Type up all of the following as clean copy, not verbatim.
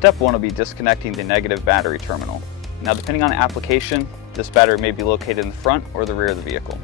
Step 1 will be disconnecting the negative battery terminal. Now, depending on the application, this battery may be located in the front or the rear of the vehicle.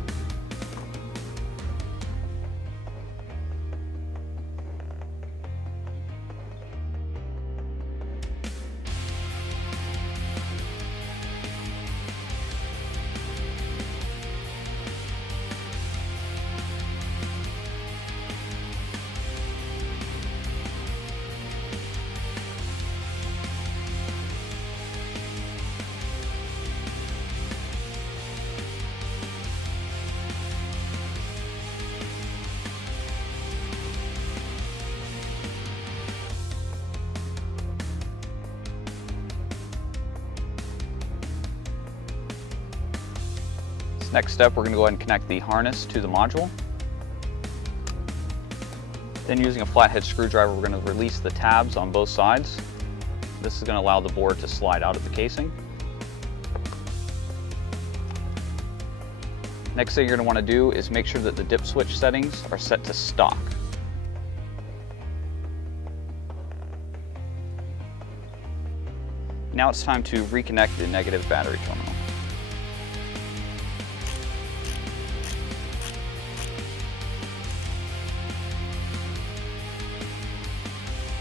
Next step, we're going to go ahead and connect the harness to the module. Then, using a flathead screwdriver, we're going to release the tabs on both sides. This is going to allow the board to slide out of the casing. Next thing you're going to want to do is make sure that the dip switch settings are set to stock. Now it's time to reconnect the negative battery terminal.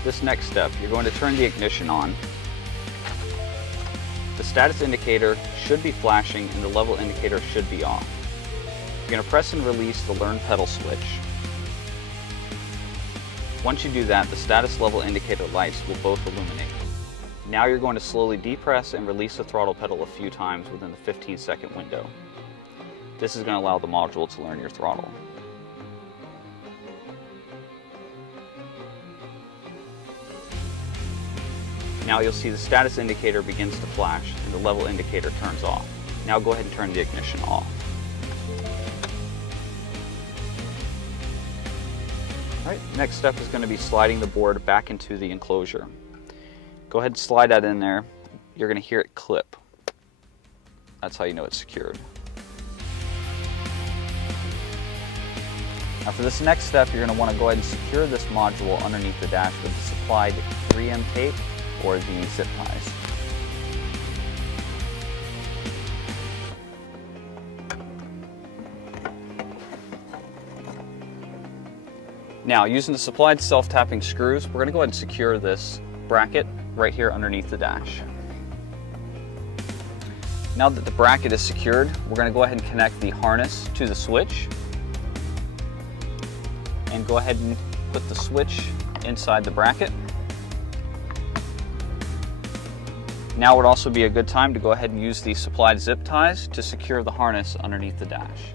This next step, you're going to turn the ignition on. The status indicator should be flashing and the level indicator should be off. You're going to press and release the learn pedal switch. Once you do that, the status level indicator lights will both illuminate. Now you're going to slowly depress and release the throttle pedal a few times within the 15-second window. This is going to allow the module to learn your throttle. Now you'll see the status indicator begins to flash and the level indicator turns off. Now go ahead and turn the ignition off. Alright, next step is going to be sliding the board back into the enclosure. Go ahead and slide that in there. You're going to hear it clip. That's how you know it's secured. Now for this next step, you're going to want to go ahead and secure this module underneath the dash with the supplied 3M tape or the zip ties. Now, using the supplied self-tapping screws, we're going to go ahead and secure this bracket right here underneath the dash. Now that the bracket is secured, we're going to go ahead and connect the harness to the switch and go ahead and put the switch inside the bracket. Now would also be a good time to go ahead and use the supplied zip ties to secure the harness underneath the dash.